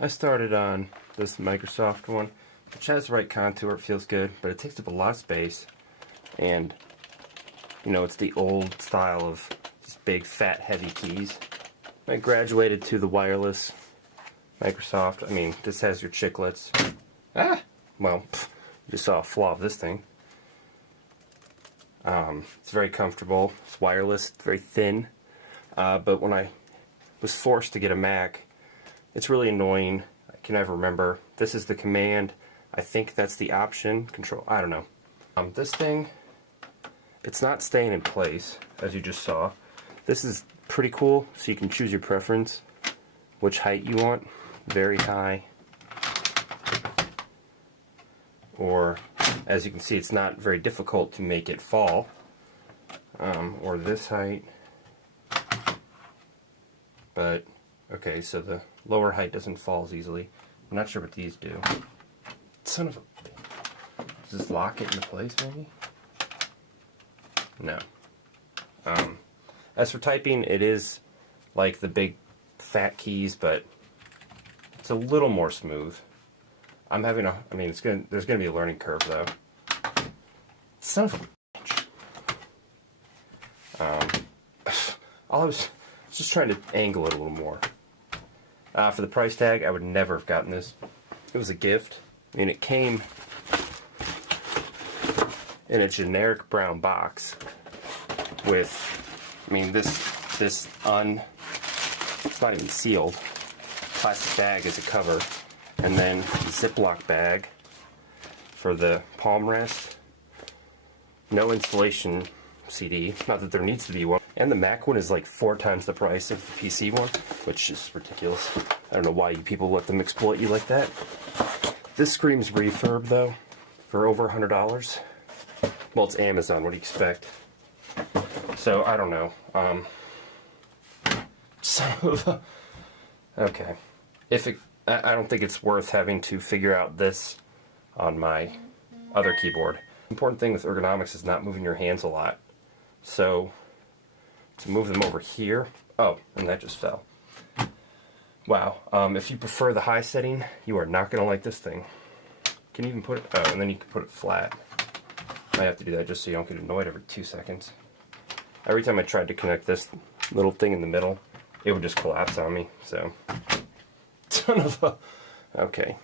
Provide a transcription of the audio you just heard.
I started on this Microsoft one, which has the right contour, it feels good, but it takes up a lot of space, and you know, it's the old style of these big, fat, heavy keys. I graduated to the wireless Microsoft. I mean, this has your chiclets. Well, you just saw a flaw of this thing. It's very comfortable. It's wireless, it's very thin. But when I was forced to get a Mac, it's really annoying. I can never remember. This is the command. I think that's the option. Control. I don't know. This thing, it's not staying in place, as you just saw. This is pretty cool, so you can choose your preference, which height you want. Very high. Or, as you can see, it's not very difficult to make it fall. Or this height. But, okay, so the lower height doesn't fall as easily. I'm not sure what these do. Son of a... Does this lock it into place, maybe? No. As for typing, it is like the big fat keys, but it's a little more smooth. I'm having a... I mean, there's gonna be a learning curve, though. Son of a bitch. I was just trying to angle it a little more. For the price tag, I would never have gotten this. It was a gift. I mean, it came in a generic brown box with, I mean, it's not even sealed. Plastic bag as a cover, and then Ziploc bag for the palm rest. No installation CD, not that there needs to be one. And the Mac one is like 4 times the price of the PC one, which is ridiculous. I don't know why you people let them exploit you like that. This screams refurb though, for over $100. Well, it's Amazon, what do you expect? So, I don't know. Okay. I don't think it's worth having to figure out this on my other keyboard. The important thing with ergonomics is not moving your hands a lot. So, to move them over here, oh, and that just fell. Wow, if you prefer the high setting, you are not going to like this thing. Can you even put it, oh, and then you can put it flat. I have to do that just so you don't get annoyed every 2 seconds. Every time I tried to connect this little thing in the middle, it would just collapse on me, so. Son of a, okay.